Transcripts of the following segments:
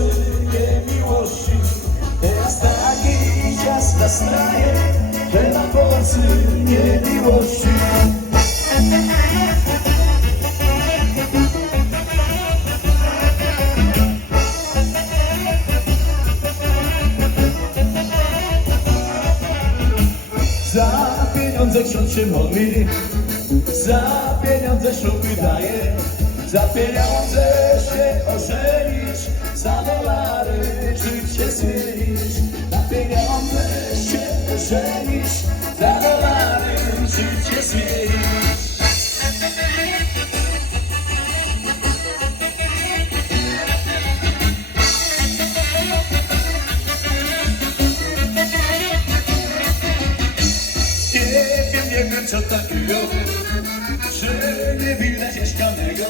potrzebuję miłości. Teraz taki czas nastaje Że na nam potrzebuje miłości. Za pieniądze ksiądz się modli Za pieniądze ślub wydaje Za pieniądze ożenisz, za dolary życie zmienisz, za pieniądze się ożenisz, za dolary życie zmienisz. Nie wiem, nie wiem co takiego, że nie widać mieszkanego.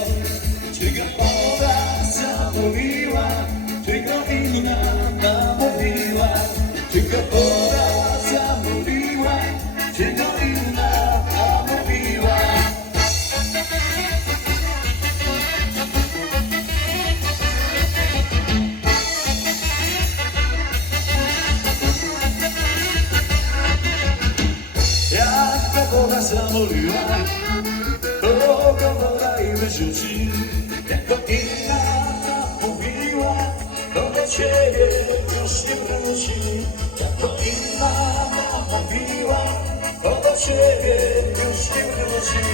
Zamówiła, czy go inna namówiła. Czy go ona zamówiła, czy go inna namówiła. Jak to ona zamówiła, to go woda i wyrzuci. To inna mówiła, to do ciebie już nie wróci.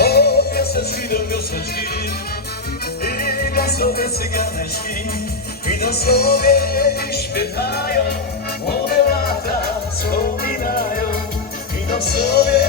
O pioseczki do pioseczki Idą sobie cyganeczki Idą sobie i śpiewają Młode lata Eu sou eu.